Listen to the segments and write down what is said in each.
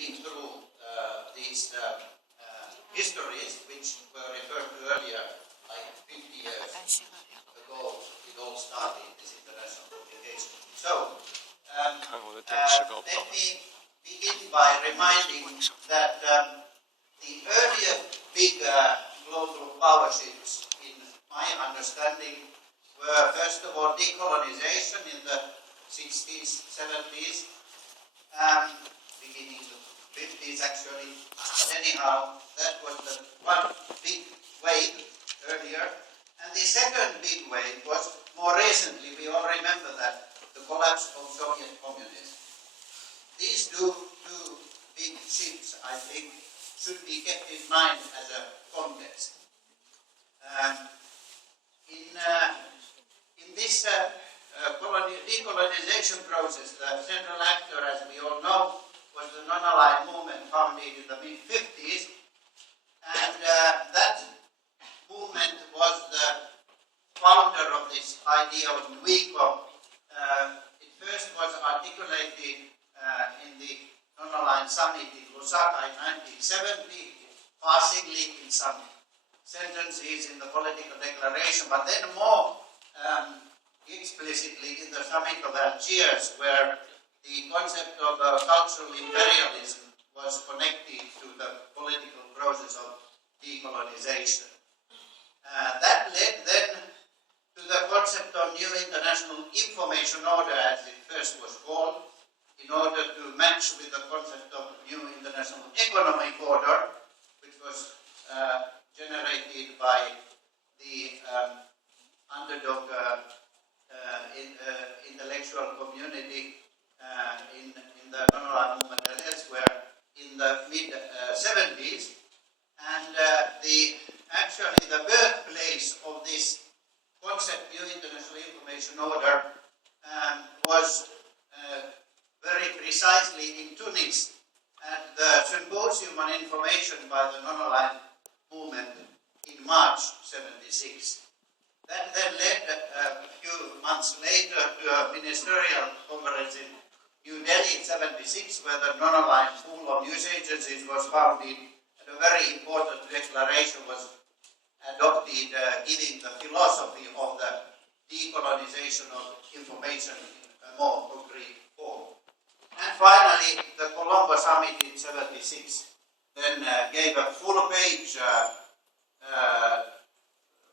through these histories, which were referred to earlier, like 50 years ago, it all started, this international communication. So, let me begin by reminding that the earlier big global power shifts, in my understanding, were first of all decolonization in the 60s, 70s, beginning of 50s actually. But anyhow, that was the one big wave earlier. And the second big wave was more recently, we all remember that, the collapse of Soviet communism. These two big shifts, I think, should be kept in mind as a context. In this decolonization process, the central actor, as we all know, was the non-aligned movement founded in the mid-50s, and that movement was the founder of this idea of NWICO. It first was articulated in the non-aligned summit in Lusaka in 1970, passingly in some sentences in the political declaration, but then more explicitly in the summit of Algiers, where the concept of cultural imperialism was connected to the political process of decolonization. That led then to the concept of new international information order, as it first was called, in order to match with the concept of new international economic order, which was generated by the underdog intellectual community in the non-aligned movement and elsewhere in the mid-70s. And actually the birthplace of this concept, new international information order, was very precisely in Tunis at the Symposium on Information by the non-aligned movement in March 76. That then led a few months later to a ministerial conference in New Delhi in 76, where the non-aligned pool of news agencies was founded, and a very important declaration was adopted giving the philosophy of the decolonization of information in a more concrete form. And finally, the Colombo Summit in 76 then gave a full-page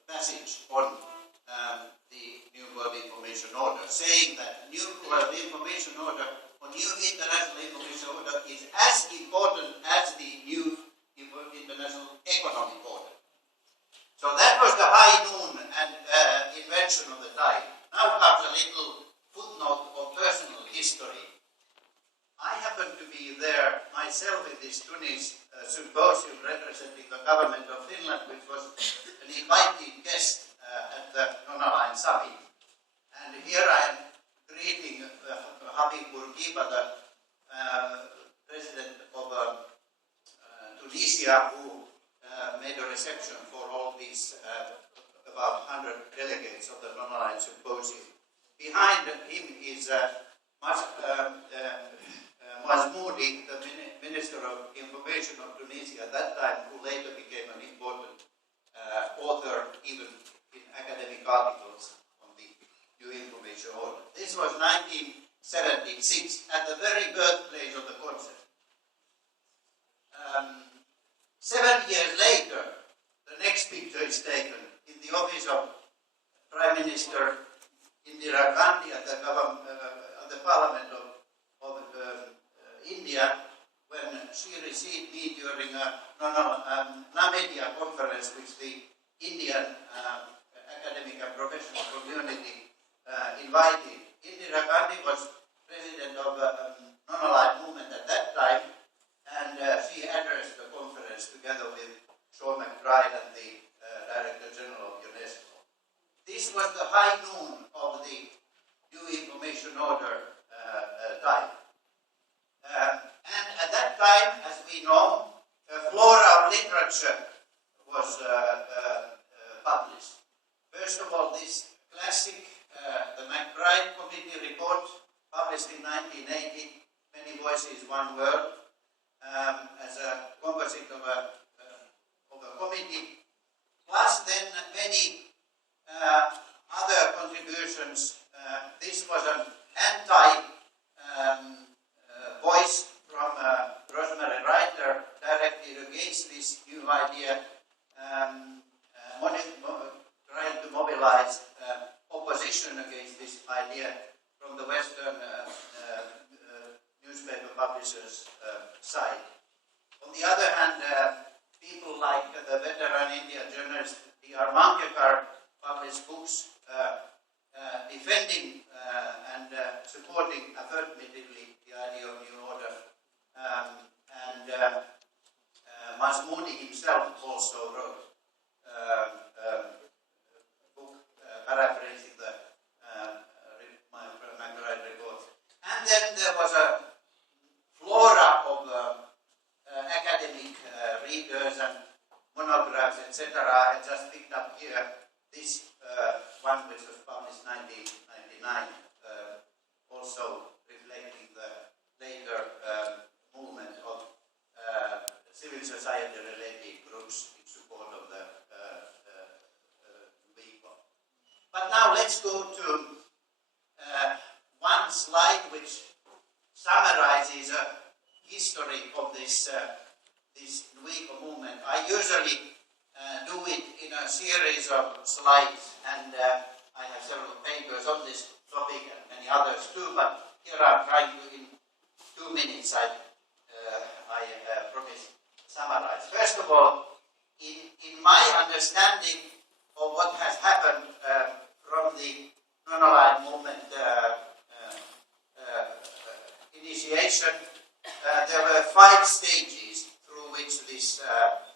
passage on the New World Information Order, saying that New World Information Order or New International Information Order is as important as the New International Economic Order. So that was the high noon and invention of the time. Now comes a little footnote of personal history. I happened to be there myself in this Tunis symposium representing the government of Finland, which was an invited guest at the non-aligned summit. And here I am greeting Habib Bourguiba, the president of Tunisia, who made a reception for all these about 100 delegates of the non-aligned symposium. Behind him is Mazmoudi, the Minister of Information of Tunisia at that time, who later became an important author even in academic articles on the New Information Order. This was 1976, at the very birthplace of the concept. 7 years later, the next picture is taken in the office of Prime Minister Indira Gandhi at the Parliament of India, when she received me during a NAMEDIA conference which the Indian academic and professional community invited. Indira Gandhi was president of the non-aligned movement at that time, and she addressed the conference together with Shaw McBride and the Director General of UNESCO. This was the high noon of the New Information Order time. And at that time, as we know, a flora of literature was published. First of all, this classic, the McBride Committee report, published in 1980, Many Voices, One World, against this new idea, trying to mobilize opposition against this idea from the Western newspaper publishers' side. On the other hand, people like the veteran Indian journalist D.R. Mankekar published books defending and supporting affirmatively the idea of new order. Masmoudi himself also wrote a book paraphrasing the McBride report. And then there was a flora of academic readers and monographs, etc. I just picked up here this one which was published in 1999, also reflecting the later movement of civil society-related groups in support of the NWICO. But now let's go to one slide which summarizes a history of this NWICO movement. I usually do it in a series of slides, and I have several papers on this topic and many others too, but here I'm trying to, in 2 minutes, I promise, summarize. First of all, in my understanding of what has happened from the non-aligned movement initiation, there were 5 stages through which this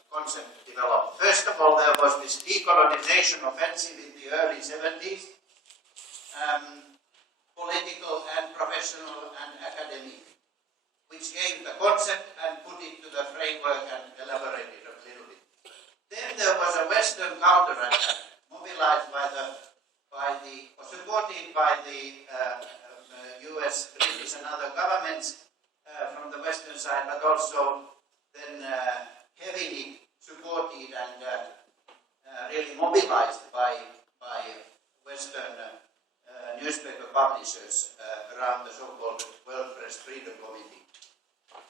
concept developed. First of all, there was this decolonization offensive in the early 70s, political and professional and academic, which gave the concept and put it to the framework and elaborated a little bit. Then there was a Western counterattack mobilized or supported by the US, British and other governments from the Western side, but also then heavily supported and really mobilized by Western newspaper publishers around the so-called World Press Freedom Committee.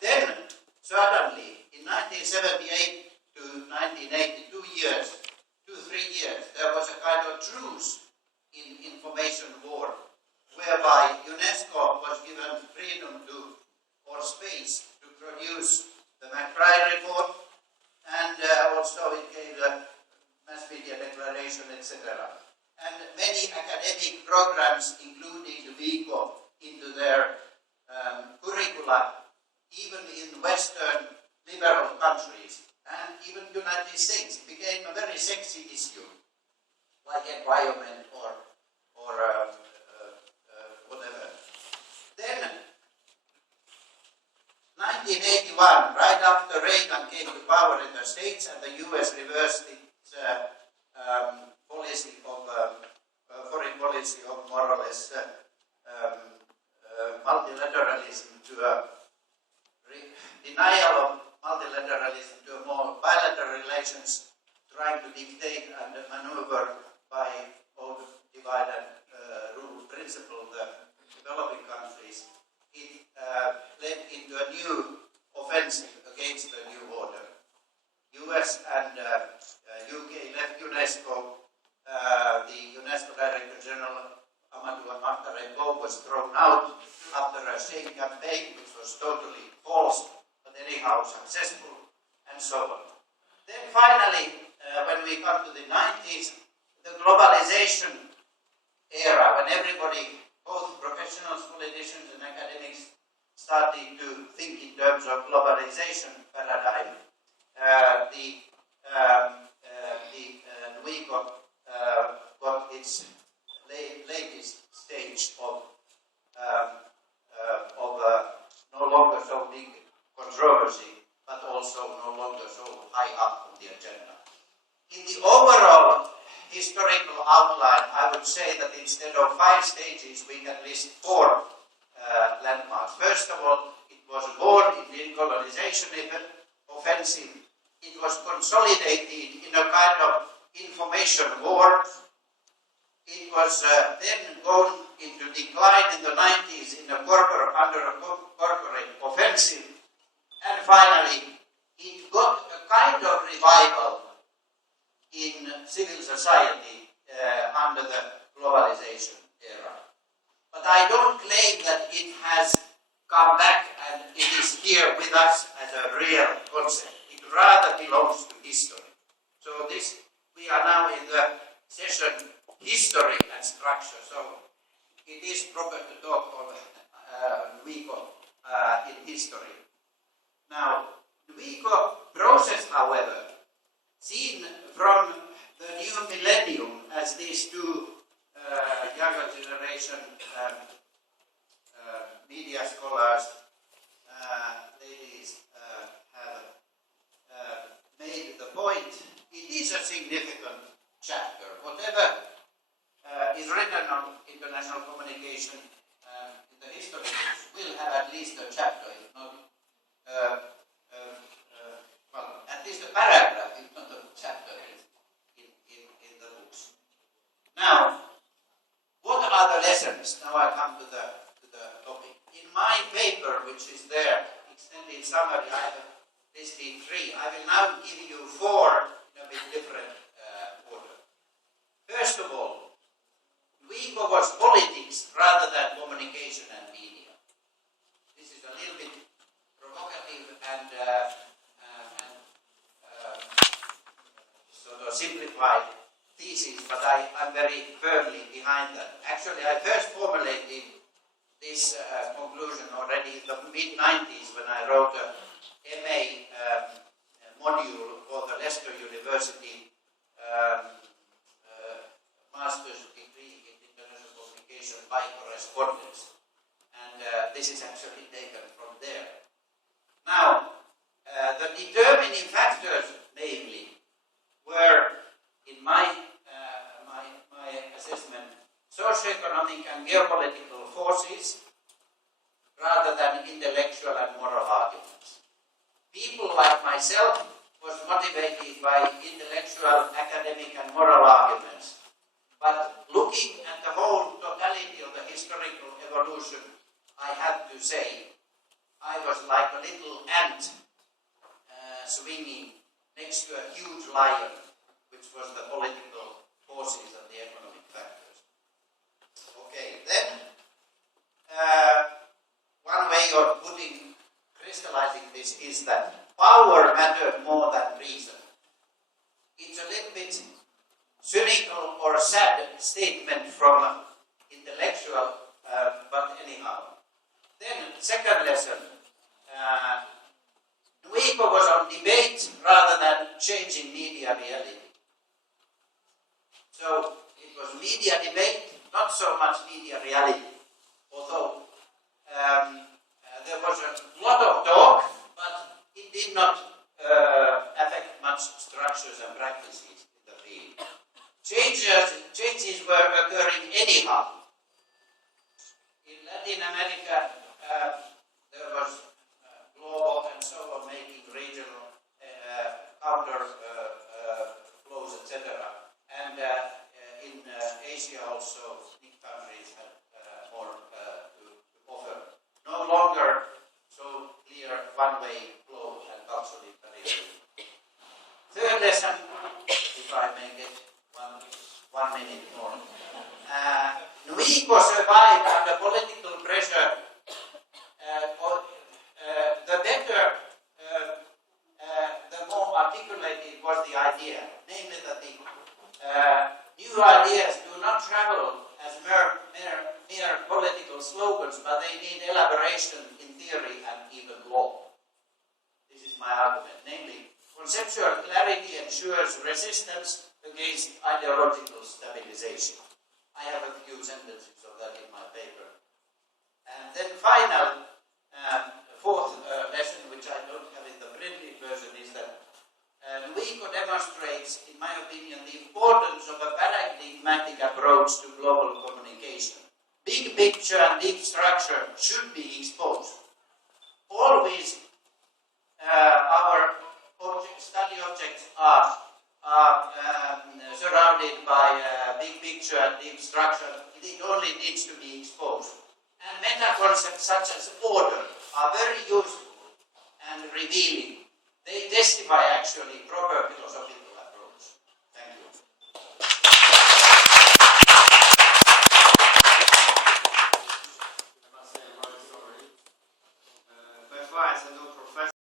Then, suddenly, in 1978 to 1980, 3 years, there was a kind of truce in information war, whereby UNESCO was given freedom to, or space, to produce the McBride report, and also it gave a mass media declaration, etc. And many academic programs, including the NWICO, into their curricula, even in Western liberal countries, and even United States, it became a very sexy issue, like environment or whatever. Then, 1981, right after Reagan came to power in the States and the US reversed its policy of foreign policy of more or less multilateralism to a denial of multilateralism to a more bilateral relations, trying to dictate and maneuver by old divide and rule principle the developing countries. It led into a new offensive against the new order. US and UK left UNESCO. The UNESCO Director General Amadou Ahmad was thrown out after a shame campaign which was totally false, but anyhow successful, and so on. Then finally, when we come to the 90s, the globalization era, when everybody, both professionals, politicians and academics, started to think in terms of globalization paradigm, the NWICO got its latest stage of no longer so big controversy, but also no longer so high up on the agenda. In the overall historical outline, I would say that instead of 5 stages, we can list 4 landmarks. First of all, it was born in the decolonization offensive. It was consolidated in a kind of information war. It was then gone into decline in the 90s under a corporate offensive. And finally, it got a kind of revival in civil society under the globalization era. But I don't claim that it has come back and it is here with us as a real concept. It rather belongs to history. So this, we are now in the session history and structure. So it is proper to talk of NWICO in history. Now, NWICO process, however, seen from the new millennium, as these two younger generation media scholars, ladies, have made the point, it is a significant chapter. Whatever is written on international communication in the history books will have at least a chapter, if not well, at least a paragraph, if not a chapter in the books. Now, what are the lessons? Now I come to the topic. In my paper, which is there, extended summary, I have listed 3. I will now give you 4 in a bit different order. First of all, NWICO was politics rather than communication and media. This is a little bit provocative and sort of simplified thesis, but I'm very firmly behind that. Actually, I first formulated this conclusion already in the mid-90s when I wrote a MA module for the Leicester University master's degree in international communication by correspondence. And this is actually taken from there. Now, the determining factors, namely, were, in my assessment, socioeconomic and geopolitical forces rather than intellectual and moral arguments. People like myself was motivated by intellectual, academic and moral arguments. But looking at the whole totality of the historical evolution, I have to say, I was like a little ant swinging next to a huge lion, which was the political forces and the economic factors. Okay, then one way of crystallizing this is that power mattered more than reason. It's a little bit cynical or sad statement from intellectual, but anyhow. Then, second lesson, NWICO was on debate rather than changing media reality. So, it was media debate, not so much media reality. Although there was a lot of talk, but it did not affect much structures and practices in the field. Changes were occurring anyhow. In Latin America, there was global and so on making regional counter flows, etc. And in Asia also, big countries had more to offer. No longer so clear one-way flow and culturally variable. Third lesson, if I may get one minute more. NWICO survived under political pressure. The better, the more articulated was the idea, namely that the new ideas do not travel as mere political slogans, but they need elaboration in theory and even law. This is my argument, namely, conceptual clarity ensures resistance against ideological stabilization. I have a few sentences of that in my paper. And then final, fourth lesson, which I don't have in the printed version, is that NWICO demonstrates, in my opinion, the importance of a paradigmatic approach to global communication. Big picture and deep structure should be exposed. Always our study objects are surrounded by big picture and deep structure. It only needs to be exposed. And meta concepts such as order are very useful and revealing. they testify actually proper philosophical